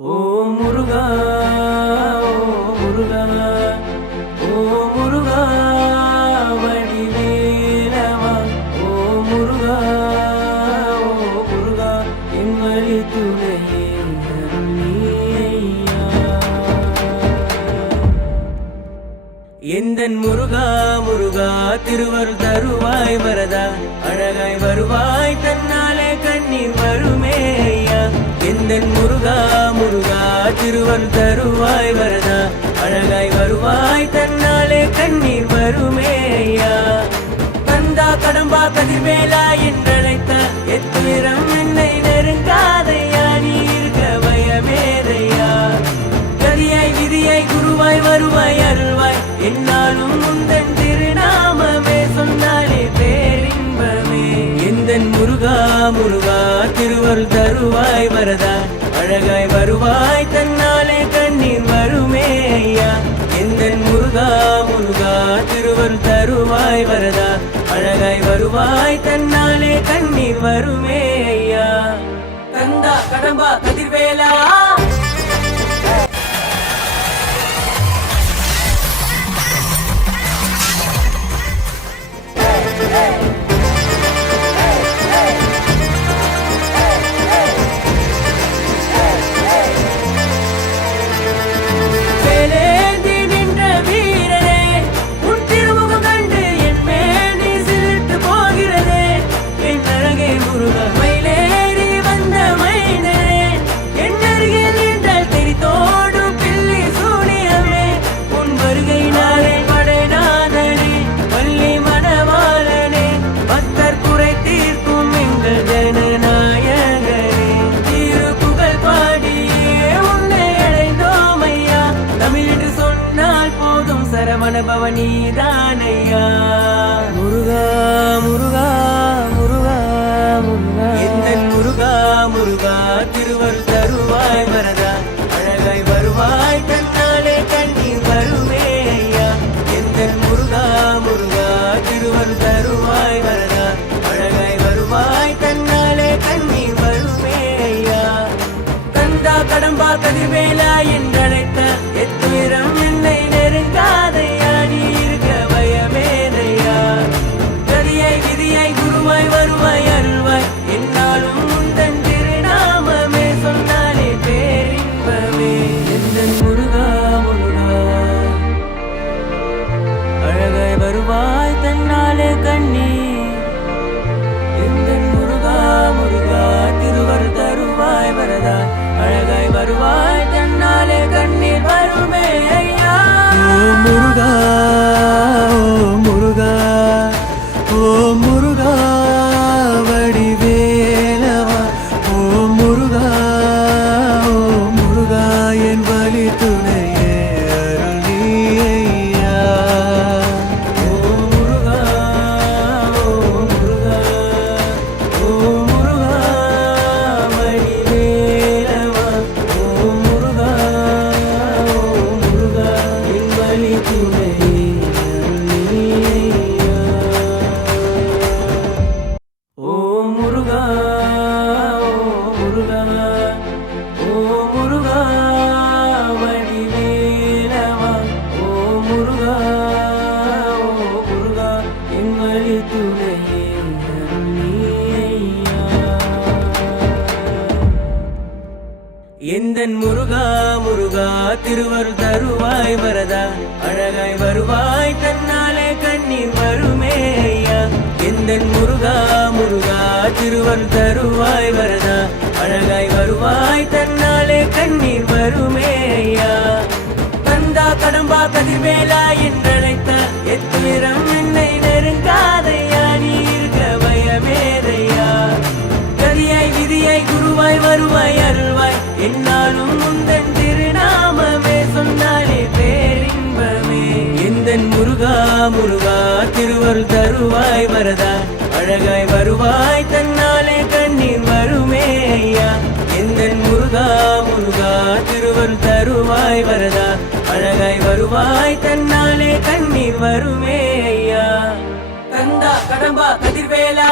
ஓ முருகா ஓ முருகா ஓ முருகா வடிவேலவா. ஓ முருகா ஓ முருகா எங்களை துணையே எந்தன் முருகா முருகா திருவருள் தருவாய் வரதா. அழகாய் வருவாய் தன்னாலே கண்ணீர் வருமே ஐயா எந்தன் முருகா முருகா திருவர் தருவாய் வரதா? அழகாய் வருவாய் தன்னாலே கண்ணீர் வருமே ஐயா கந்தா கடம்பா கதிர்வேலா என்றழைத்த எத்த தருவாய் வரதா? அழகாய் வருவாய் தன்னாலே கண்ணீர் வருமே ஐயா. எந்தன் முருகா முருகா திருவர் தருவாய் வரதா? அழகாய் வருவாய் தன்னாலே கண்ணீர் வருமே ஐயா. கந்தா கடம்பா கதிர்வேலா. போதும் சரவண பவனிதானையா முருகா முருகா முருகா முருகா. எந்த முருகா முருகா திருவருள் எந்தன் முருகா முருகா திருவருள் தருவாய் வரதா? அழகாய் வருவாய் தன்னாலே கண்ணீர் வருமேயா எந்தன் முருகா முருகா திருவருள் தருவாய் வரதா? அழகாய் வருவாய் தன்னாலே கண்ணீர் வருமேயா தந்தா கடம்பா கதிர்வேலா என்றழைத்த எத்திரம் என்னை நெருங்காதையா நீ இருக்க பயமேதையா. கதியாய் விதியாய் குருவாய் வருவாய் அரு என்னாலும் முந்தன் திருநாமமே சொன்னாலே பேரின்பமே. எந்தன் முருகா முருகா திருவருள் தருவாய் வரதா? அழகாய் வருவாய் தன்னாலே கண்ணீர் வருமே ஐயா. எந்தன் முருகா முருகா திருவருள் தருவாய் வரதா? அழகாய் வருவாய் தன்னாலே கண்ணீர் வருமே ஐயா. கந்தா கடம்பா கதிர்வேலா.